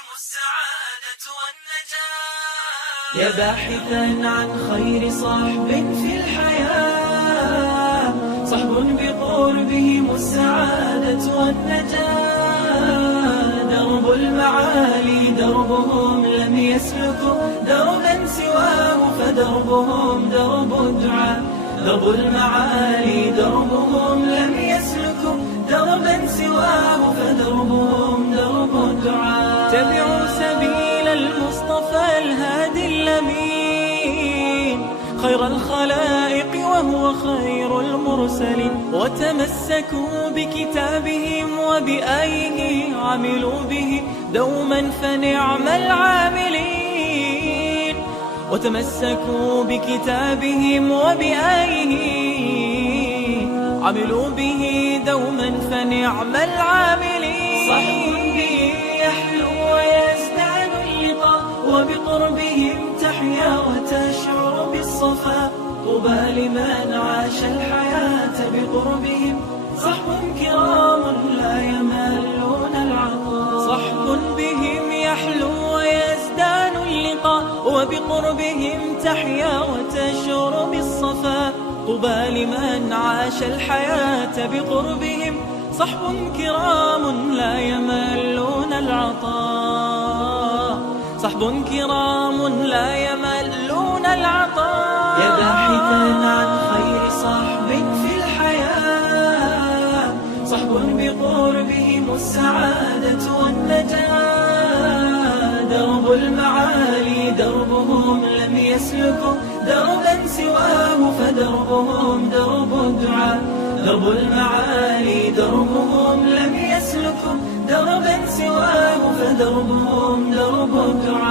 بهم السعادة والنجاة. يا باحثا عن خير صحب في الحياة، صحب بقربهم السعادة والنجاة. درب المعالي دربهم لم يسلكوا دربا سواه فدربهم درب الدعاء. درب المعالي دربهم لم يسلكوا دربا سواه فدربهم درب الدعاء. تبعوا سبيل المصطفى الهادي الأمين، خير الخلائق وهو خير المرسلين، وتمسكوا بكتابهم وبآيه عملوا به دوما فنعم العاملين. وتمسكوا بكتابهم وبآيه عملوا به دوما فنعم العاملين. صحب به يحلو ويزداد اللقاء، وبقربهم تحيا وتشعر بالصفاء. طوبى لمن عاش الحياة بقربهم، صحب كرام لا يملون العطاء. صحب بهم يحلو ويزداد اللقاء، وبقربهم تحيا وتشعر بالصفاء. طوبى لمن عاش الحياة بقربهم، صحب كرام لا يملون العطاء. صحب كرام لا يملون العطاء. يا باحثا عن خير صحب في الحياة، صحب بقربهم السعادة والنجاة. درب المعالي دربهم لم يسلكوا دربا سواه فدربهم درب الدعاء. درب المعالي دربهم لم يسلكوا دربا سواه فدربهم درب الدعاء.